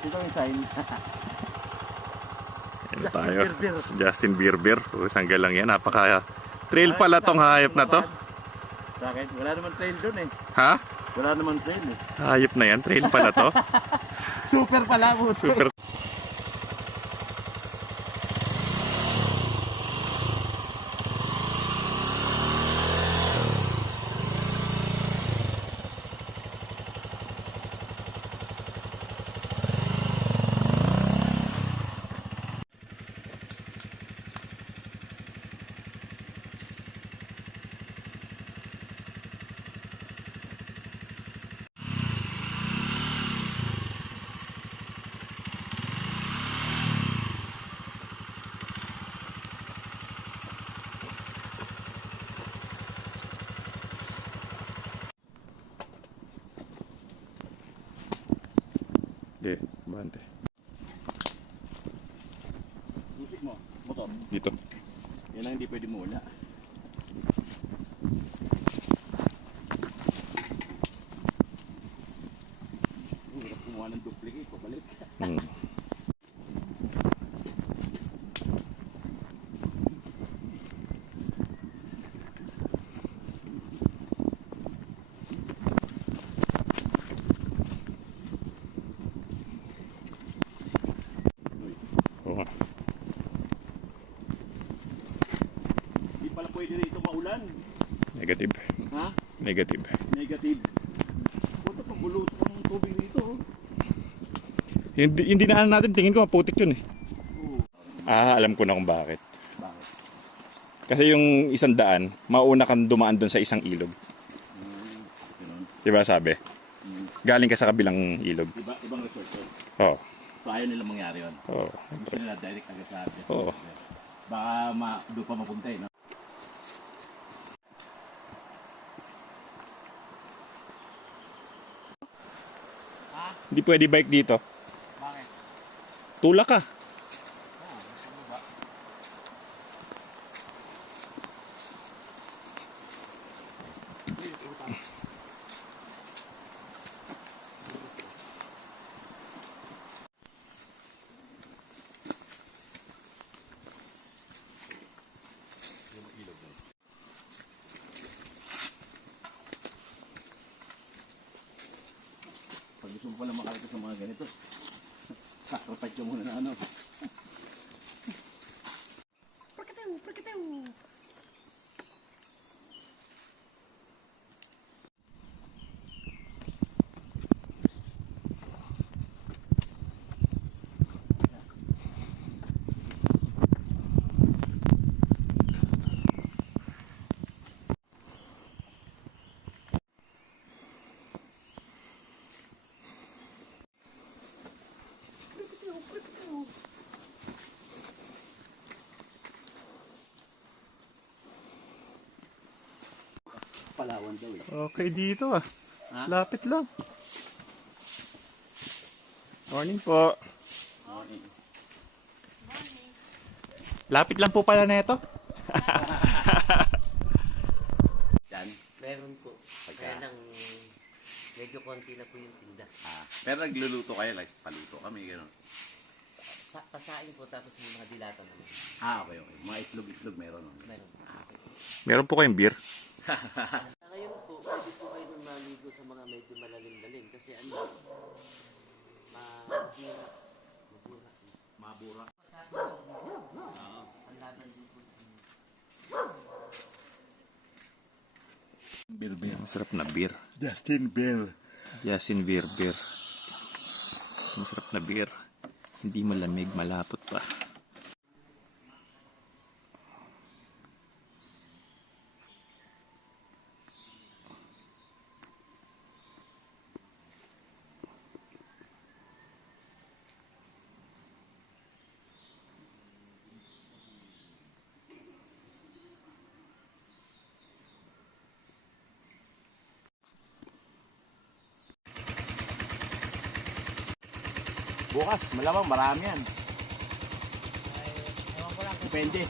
Ito yung sign. Yan tayo. Justin Bieber. Isang galang yan. Napaka trail pala tong hayop na to. Bakit? Wala naman trail dun eh. Ha? Wala naman trail eh. Hayop na yan. Trail pala to. Super pala mo. Super. Hindi, bante. Musik mo, motor. Dito. Yan ang hindi pwede muna. Kumuha ng duplicate, pabalik. Hmm. Oo. Hindi pala pwede rito maulan. Negative. Ha? Negative. Negative. Puto pang bulusok ng tubig rito. Hindi na natin. Tingin ko maputik yun eh. Oo. Alam ko na kung bakit. Bakit? Kasi yung isang daan, mauna kang dumaan doon sa isang ilog. Ganun. Diba sabi? Galing ka sa kabilang ilog. Ibang resort yun. Oo. So ayaw nila mangyari yun. Oo. Gusto nila direct agad sa atin. Oo. Baka doon pa mapunta eh. No? Hindi pwede bike dito. Bakit? Tulak ka. Pag gusto mo pala makalito sa mga ganito, sacrifice ka muna na ano. Palawan daw eh. Okay dito ah. Ha? Lapit lang. Morning po. Okay. Lapit lang po pala na ito. Yan. Meron po. Pagka- Kaya lang medyo konti na po yung tinda. Pero nagluluto kayo, like paluto kami, gano'n. Pasain po tapos may mga dilata naman. Okay, okay. Mga itlog-itlog meron. No? Meron. Meron po kayong beer? Ngayon po, pwede po kayo nung maligo sa mga medyo malalim-lalim kasi ano, mabura. Mabura. Ang laban din po sa inyo. Beer. Masarap na beer. Justin Bell. Justin Bieber. Masarap na beer. Hindi malamig, malapot pa. Bukas, malamang marami yan. Depende.